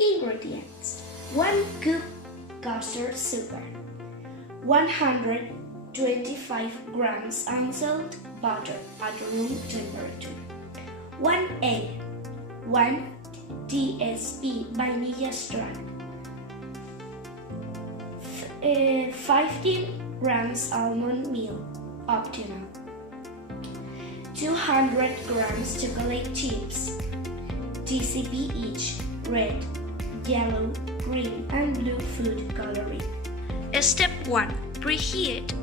Ingredients: 1 cup custard sugar, 125 grams unsalt butter at room temperature, 1 egg, 1 TSP vanilla extract, 15 grams almond milk, optional, 200 grams chocolate chips, TCP each, red, yellow, green, and blue food coloring. Step 1. Preheat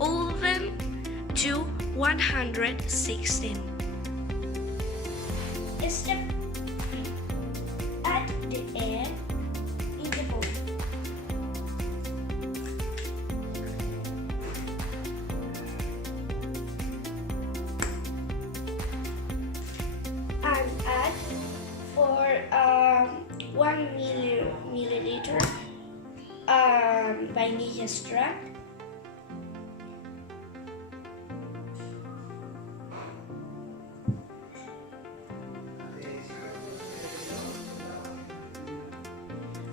oven to 116. Step 3. Add the egg in the bowl. And add for 1 milliliter vanilla extract,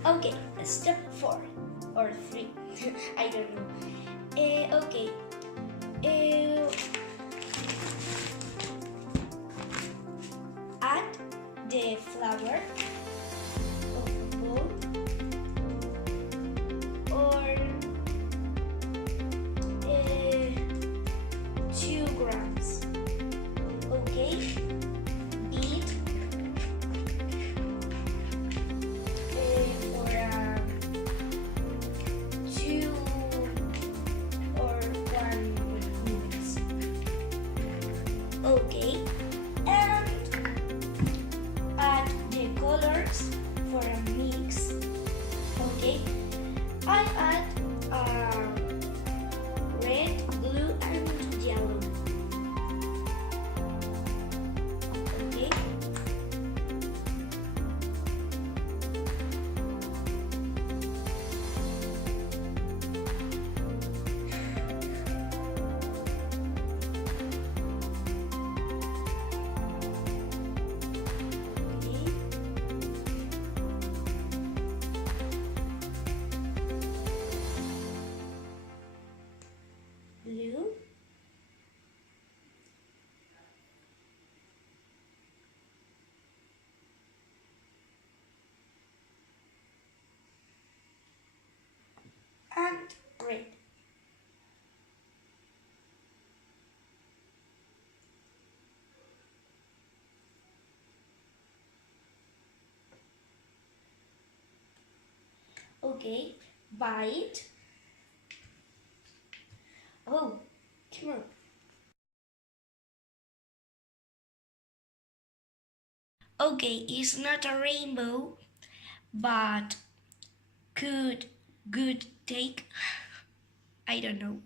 okay. Step 4 or 3 I don't know. Okay. Add the flour of the bowl or 2 grams. Okay. Beat for 2 or 1 minutes. Okay. And add the colors for a mix. Okay. I add red, blue, and yellow. Okay. Blue, and red. Okay, bite. Oh, come on. Okay, it's not a rainbow, but good take. I don't know.